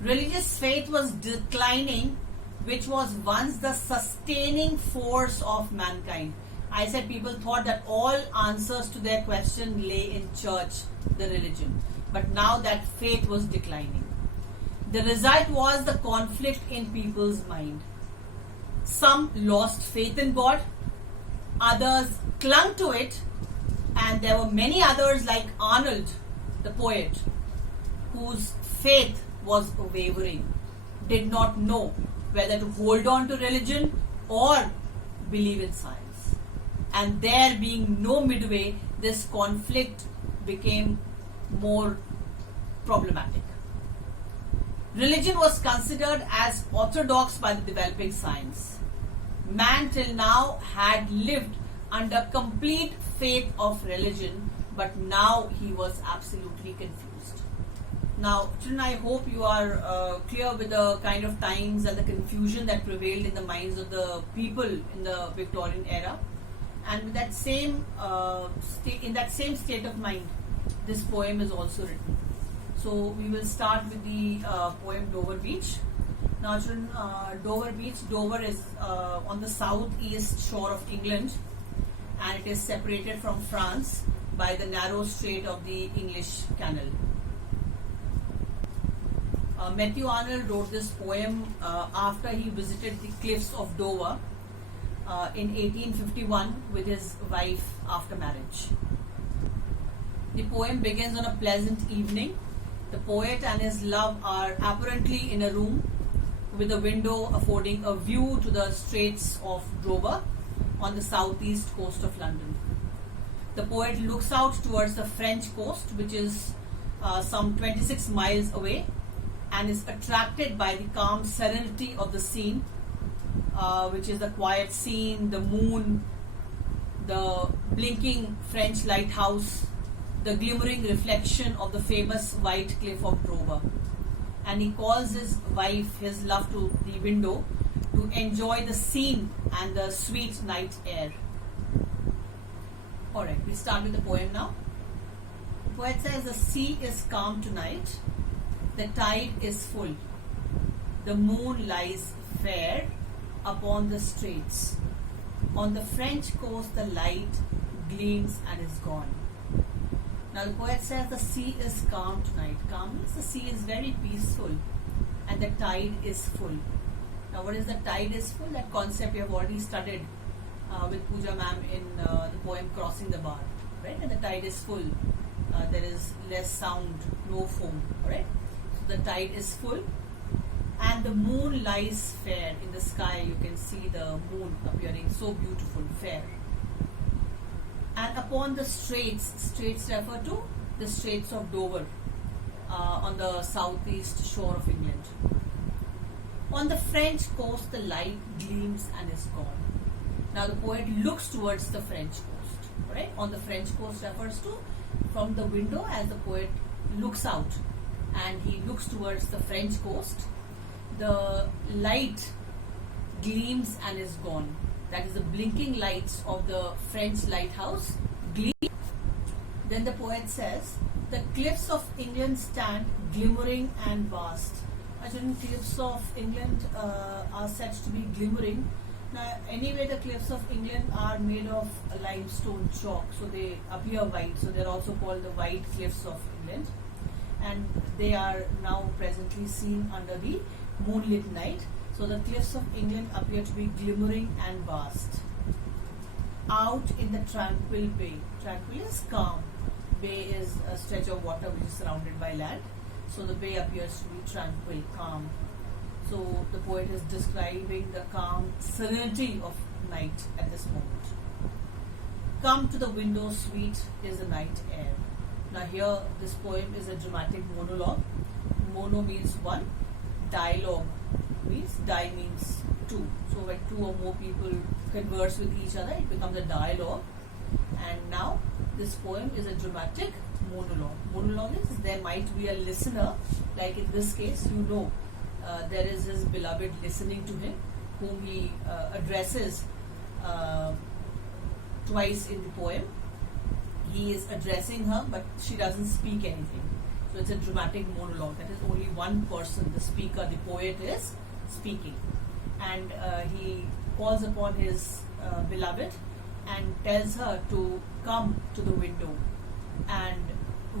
Religious faith was declining, which was once the sustaining force of mankind. I said people thought that all answers to their question lay in church, the religion. But now that faith was declining. The result was the conflict in people's mind. Some lost faith in God, others clung to it, and there were many others like Arnold, the poet, whose faith was wavering, did not know whether to hold on to religion or believe in science. And there being no midway, this conflict became more problematic. Religion was considered as orthodox by the developing science. Man till now had lived under complete faith of religion, but now he was absolutely confused. Now, children, I hope you are clear with the kind of times and the confusion that prevailed in the minds of the people in the Victorian era. And with that same in that same state of mind, this poem is also written. So we will start with the poem Dover Beach. Now, children, Dover Beach. Dover is on the southeast shore of England, and it is separated from France by the narrow strait of the English Channel. Matthew Arnold wrote this poem after he visited the cliffs of Dover in 1851 with his wife after marriage. The poem begins on a pleasant evening. The poet and his love are apparently in a room with a window affording a view to the Straits of Dover on the southeast coast of London. The poet looks out towards the French coast, which is some 26 miles away, and is attracted by the calm serenity of the scene, which is the quiet scene, the moon, the blinking French lighthouse, the glimmering reflection of the famous white cliff of Dover. And he calls his wife, his love, to the window to enjoy the scene and the sweet night air. Alright, we start with the poem now. The poet says, the sea is calm tonight, the tide is full, the moon lies fair upon the straits. On the French coast the light gleams and is gone. Now the poet says the sea is calm tonight. Calm means the sea is very peaceful and the tide is full. Now what is the tide is full? That concept we have already studied with Pooja ma'am in the poem Crossing the Bar. Right? And the tide is full. There is less sound, no foam. Right? So the tide is full and the moon lies fair. In the sky you can see the moon appearing so beautiful, fair. And upon the straits refer to the Straits of Dover on the southeast shore of England. On the French coast the light gleams and is gone. Now the poet looks towards the French coast. Right? On the French coast refers to from the window as the poet looks out and he looks towards the French coast. The light gleams and is gone. That is the blinking lights of the French lighthouse gleam. Then the poet says, the cliffs of England stand glimmering and vast. Actually, cliffs of England are said to be glimmering. Now, anyway, the cliffs of England are made of limestone chalk, so they appear white. So they are also called the White Cliffs of England. And they are now presently seen under the moonlit night. So the cliffs of England appear to be glimmering and vast. Out in the tranquil bay. Tranquil is calm. Bay is a stretch of water which is surrounded by land. So the bay appears to be tranquil, calm. So the poet is describing the calm serenity of night at this moment. Come to the window, sweet is the night air. Now here this poem is a dramatic monologue. Mono means one. Dialogue means die means two. So when two or more people converse with each other, it becomes a dialogue. And now this poem is a dramatic monologue. Monologue is there might be a listener, like in this case, there is his beloved listening to him, whom he addresses twice in the poem. He is addressing her, but she doesn't speak anything. So it's a dramatic monologue. That is only one person, the speaker, the poet is speaking. And he calls upon his beloved and tells her to come to the window and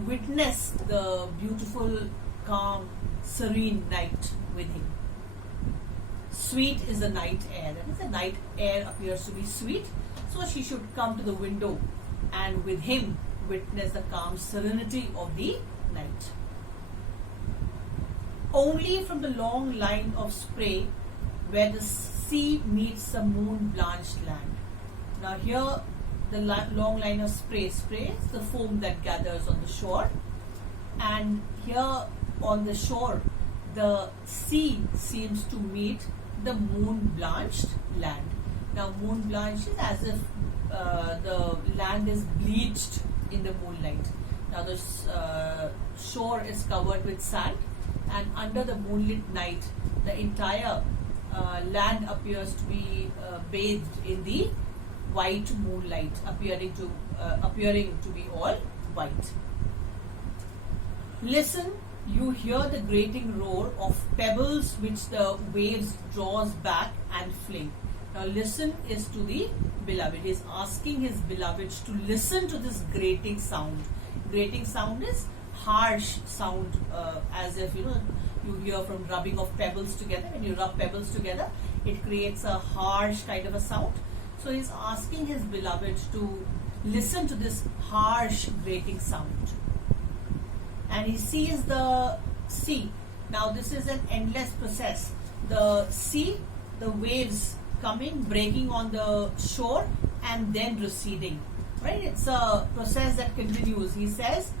witness the beautiful, calm, serene night with him. Sweet is the night air. That is, the night air appears to be sweet. So she should come to the window and with him witness the calm serenity of the night. Only from the long line of spray where the sea meets the moon-blanched land. Now here the long line of spray is the foam that gathers on the shore, and here on the shore the sea seems to meet the moon-blanched land. Now moon-blanched is as if the land is bleached in the moonlight. Now the shore is covered with sand, and under the moonlit night the entire land appears to be bathed in the white moonlight, appearing to be all white. Listen, you hear the grating roar of pebbles which the waves draws back and fling. Now listen is to the beloved. He is asking his beloved to listen to this grating sound. Grating sound is harsh sound, as if you hear from rubbing of pebbles together. When you rub pebbles together, it creates a harsh kind of a sound. So he's asking his beloved to listen to this harsh grating sound. And he sees the sea. Now this is an endless process. The sea, the waves coming, breaking on the shore and then receding. Right? It's a process that continues. He says,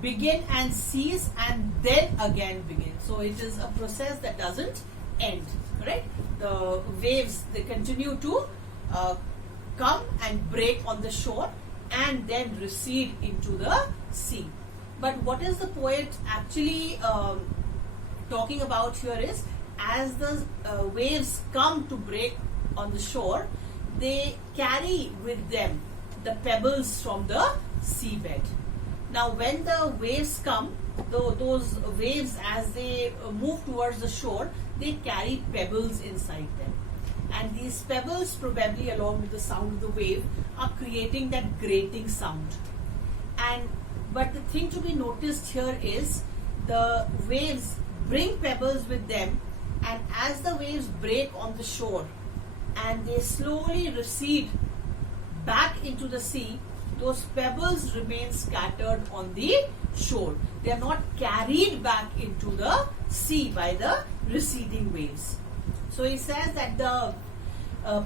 begin and cease and then again begin. So it is a process that doesn't end. Right? The waves, they continue to come and break on the shore and then recede into the sea. But what is the poet actually talking about here is, as the waves come to break on the shore, they carry with them the pebbles from the seabed. Now when the waves come, those waves, as they move towards the shore, they carry pebbles inside them. And these pebbles, probably along with the sound of the wave, are creating that grating sound. But the thing to be noticed here is, the waves bring pebbles with them, and as the waves break on the shore and they slowly recede back into the sea, those pebbles remain scattered on the shore. They are not carried back into the sea by the receding waves. So he says that the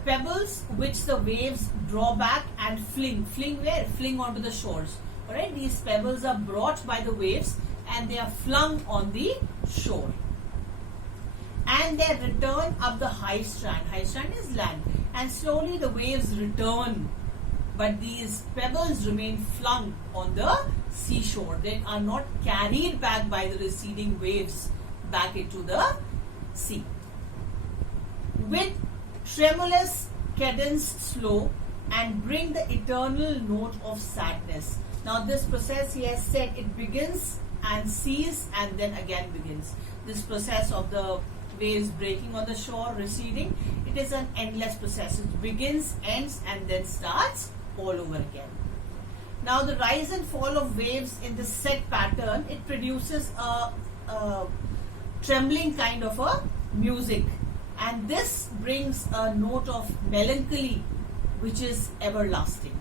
pebbles which the waves draw back and fling where? Fling onto the shores. Alright, these pebbles are brought by the waves and they are flung on the shore. And they return up the high strand. High strand is land. And slowly the waves return. But these pebbles remain flung on the seashore. They are not carried back by the receding waves back into the sea. With tremulous cadence slow and bring the eternal note of sadness. Now this process, he has said, it begins and ceases and then again begins. This process of the waves breaking on the shore, receding, it is an endless process. It begins, ends and then starts all over again. Now the rise and fall of waves in this set pattern, it produces a trembling kind of a music, and this brings a note of melancholy which is everlasting.